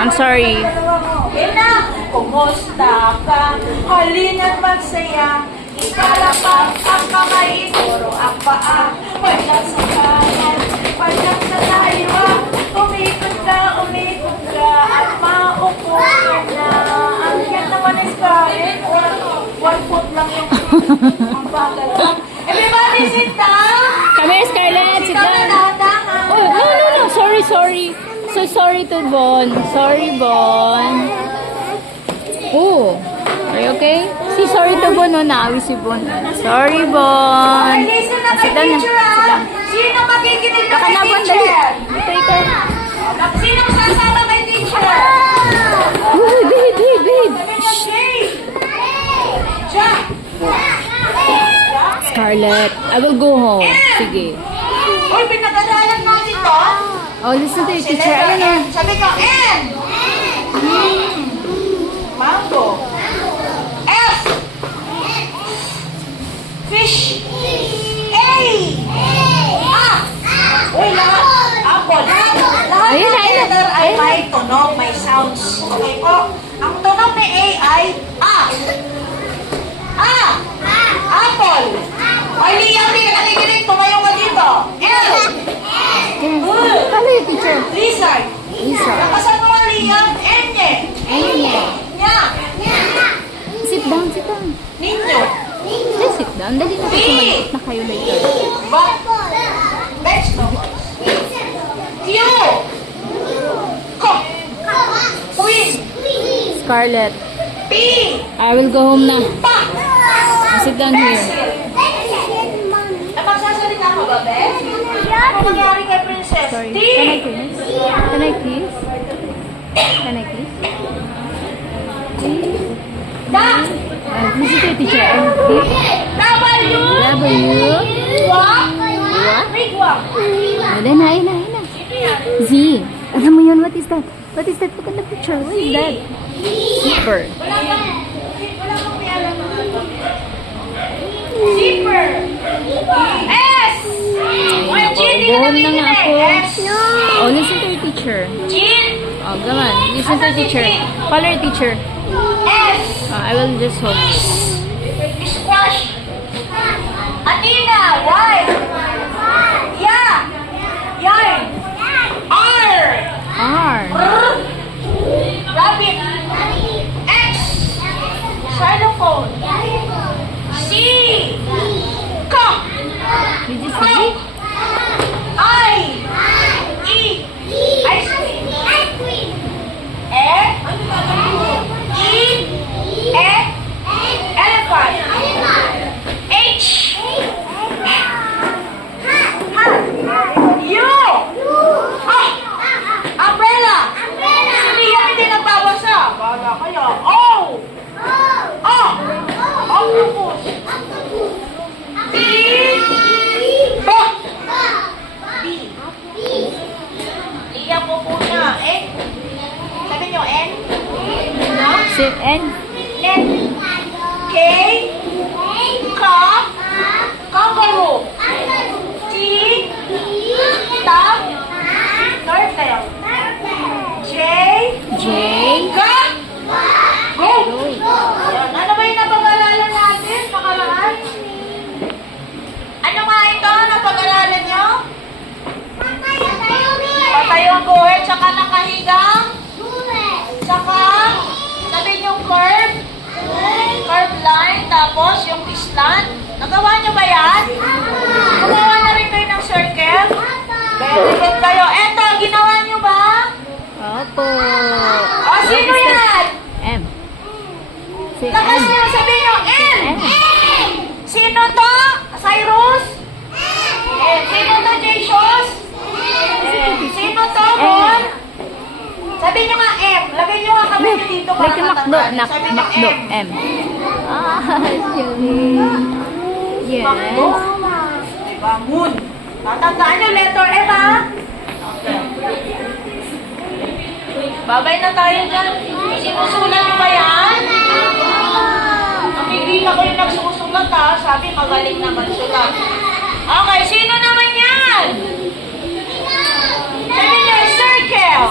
I'm sorry. Ina, kumusta ka? Halina't magsaya. Ikalapag ang kamay, puro ang paa. Padyak sa kanan, padyak sa kaliwa. Umikot ka, at maupo ka na. Ang yan naman is kain. One foot lang yung ang bagal lang. Everybody sit down. Come here, Scarlett. Sit down. Dahan-dahan. Oh, no. Sorry. So sorry to Bon. Sorry, Bon. Oh, are you okay? Si sorry to Bon, no? Naawi si Bon. Sorry, Bon. Ay, listen na kay Sit down na. teacher, Sit down. Sino makikinig na Baka kay na, Bon, dali. teacher? Ito, ikaw. Sino sasama kay teacher? Uy, babe. Jack! Scarlett, I will go home. Sige. Uy, pinag-aralan natin to. Oh, listen to your teacher. Ayun na. Sabi ko, N! Mango. F! Fish. A! Uy, lahat. Apple. Lahat Ayun ng na, ayun na. letter ay Ayun na. may tunog, may sounds. Okay po? Ang tunog ni A ay A. A! Apple. Ay, Liam, di ka nakikinig. Tumayo ka dito. L! Hello, your teacher. Lizard. Lisa. Nakasan mo nga, Liam. Enye. Ayun. Nya. Sit down. Ninyo. Just sit down. Dali na kasi maliit na kayo later. Ba? Vegetables. Q. Ko. Queen. Scarlett, P. I will go home na. Pa. Sit down here. Ay, magsasalita ka ba, Be? Ano mangyari kay Princess? Sorry. T. Can I kiss? Can I kiss? Can I kiss? Da. Listen to your teacher. W. W. Wak. Wigwam. Ayun na. Z. Alam mo yun? What is that? What is that? Look at the picture. What is that? Zipper. Wala bang may alam na ito? Zipper. S. Ay, Jean, di Go ka home na nga ako. S. Oh, listen to your teacher. Jean. Oh, come on. Listen to your teacher. Follow your teacher. S. I will just hold you. Squash. Athena. Y. Yeah. Yarn. R. R. R. Rabbit. X. Xylophone. C. Cock. Did you see? I. E. Ice cream. E. E. E. Elephant. H. U. Ah. Umbrella. Hindi yan hindi nagbabasa. Bala kayo. O. O. Octopus. B. B. B. Liya po po na. N. Sabi nyo, N? No? Sit and Net. K. Cock. Kangaroo. T. Tap. Turtle. J. J. Ga. Go. Yan. Ano ba yung napag-alalan natin? Nakaraan? Ano nga ito? Napag-alalan nyo? Patayo ang guhit, tsaka nakahigang. Tsaka, sabi nyo curve. Curve line, tapos yung slant. Nagawa nyo ba yan? Gumawa na rin kayo ng circle? Very good kayo. Eto, ginawa nyo ba? Opo. O, sino yan? M. Si Lakas M. nyo, sabi nyo, M! M. Sino to? Cyrus? Sino to, Jesus? Sino to, Bon? Sabi nyo nga M. Lagay nyo nga kami nyo dito para Like yung McDo. matandaan. Sabi nyo McDo. M. M. Silly. Yes. Makdo. Diba? Moon. Tatandaan nyo, letter M, ha? Okay. Babay na tayo dyan. Sinusulat nyo ba yan? Nakikita ko yung nagsusulat, ha? Sabi, magaling naman sulat. Okay, sino naman yan? Sabi nyo, circle.